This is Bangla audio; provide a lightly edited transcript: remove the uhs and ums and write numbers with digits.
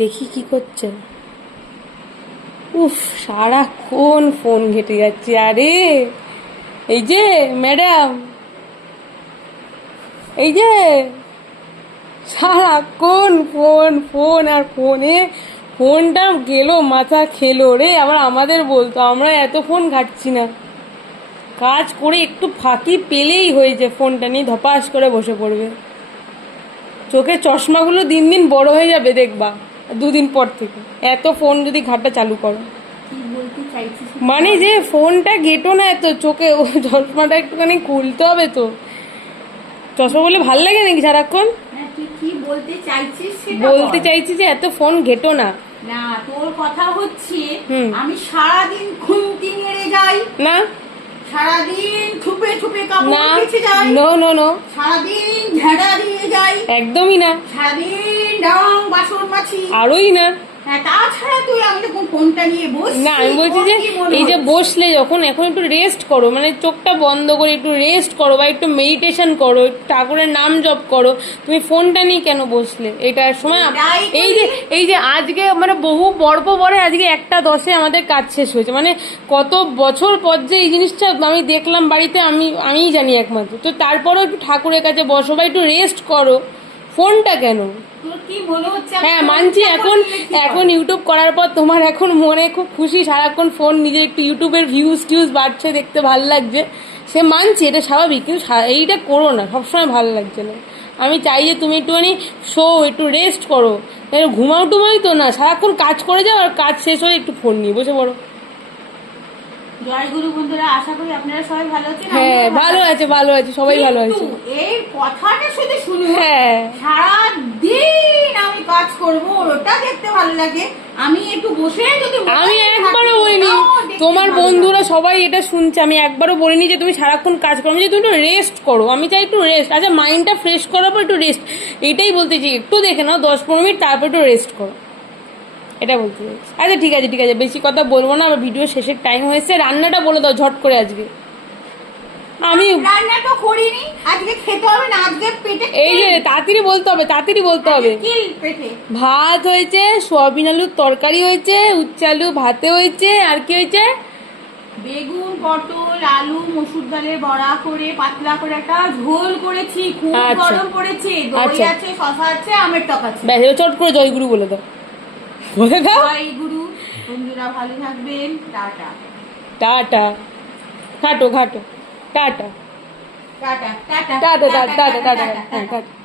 দেখি কি করছে। উফ, সারাক্ষণ ফোন ঘেটে যাচ্ছে। আরে এই যে ম্যাডাম, এই যে সারাক্ষণ ফোন ফোন আর ফোনে, ফোনটা গেল মাথা খেলো রে। আবার আমাদের বলতো আমরা এত ফোন ঘাটছি না, কাজ করে একটু ফাঁকি পেলেই হয়েছে ফোনটা নিয়ে ধপাস করে বসে পড়বে। চোখের চশমাগুলো দিন দিন বড় হয়ে যাবে দেখবা 2 দিন পর থেকে, এত ফোন যদি ঘাটা চালু করো। মানে যে ফোনটা ঘেটো না এত, চোখে ও চশমাটা একটুখানি খুলতে হবে তো। চশমা বলে ভাল লাগে নাকি সারাক্ষণ? বলতে চাইছি যে এত ফোন ঘেটো না। না, তোর কথা হচ্ছে আমি সারাদিন খুন্তি নেড়ে যাই না, সারাদিন ঠুপে ঠুপে কাপড় কেচে যাই, নো নো নো, সারাদিন ঝাড়া দিয়ে যাই, একদমই না, সারাদিন ডাং বাসন মাছি, আরোই না। তাছাড়া তুই আমি যখন ফোনটা নিয়ে বসছি, না আমি বলছি যে এই যে বসলে যখন, এখন একটু রেস্ট করো, মানে চোখটা বন্ধ করে একটু রেস্ট করো বা একটু মেডিটেশন করো, একটু ঠাকুরের নাম জপ করো। তুমি ফোনটা নিয়ে কেন বসলে এটার সময়? এই যে আজকে মানে বহু পর্ব পরে আজকে 1:10 আমাদের কাজ শেষ হয়েছে, মানে কত বছর পর যে এই জিনিসটা আমি দেখলাম বাড়িতে, আমিই জানি একমাত্র। তো তারপরেও একটু ঠাকুরের কাছে বসো বা একটু রেস্ট করো, ফোনটা কেন? হ্যাঁ মানছি, এখন ইউটিউব করার পর তোমার এখন মনে খুব খুশি, সারাক্ষণ ফোন, নিজের একটু ইউটিউবের ভিউজ বাড়ছে, দেখতে ভালো লাগছে, সে মানছি, এটা স্বাভাবিক। কিন্তু এইটা করো না, সবসময় ভালো লাগছে না। আমি চাই যে তুমি একটুখানি একটু রেস্ট করো, ঘুমাও টুমাই তো না, সারাক্ষণ কাজ করে যাও আর কাজ শেষ হয়ে একটু ফোন নিয়ে বসে পড়ো। জয় গুরু বন্ধুরা, আশা করি আপনারা সবাই ভালো আছেন। হ্যাঁ ভালো আছে, সবাই ভালো আছে। এই কথাটা শুধু শুনুন, হ্যাঁ সারাদিন আমি কাজ করব, ওটা দেখতে ভালো লাগে। আমি একটু বসে যদি, আমি একবারও বলিনি, তোমার বন্ধুরা সবাই এটা শুনছে, আমি একবারও বলিনি যে তুমি সারাক্ষণ কাজ করো, যে তুমি একটু রেস্ট করো। আমি চাই একটু রেস্ট, আচ্ছা মাইন্ডটা ফ্রেশ করার পর একটু রেস্ট, এটাই বলতে চাই। একটু দেখে নাও 10-15 মিনিট, তারপর একটু রেস্ট করো, এটা বলতে চাইছি। আচ্ছা ঠিক আছে, বেশি কথা বলবো না, আবার ভিডিও শেষের টাইম হয়েছে। রান্নাটা বলে দাও ঝট করে আজকে। আমি রান্না তো করিনি, আজকে খেতে হবে না, আজকে পেটে এই যে তাড়াতাড়ি বলতে হবে। ভাত হয়েছে, সোয়াবিন আলুর তরকারি হয়েছে, উচ্ছে আলু ভাতে হয়েছে, আর কি হয়েছে? বেগুন, পটল, আলু, মসুর ডালের বড়া করে পাতলা করে একটা ঝোল করেছি, খুব গরম পড়েছে, দই আছে, শসা আছে, আমের টক আছে। ব্যাস, চট করে জয়গুরু বলে দাও। জয়গুরু। বন্ধুরা ভালো থাকবেন, টাটা। টাটা, ঘাটো, tata, tata tata tata, tata, tata, tata, tata.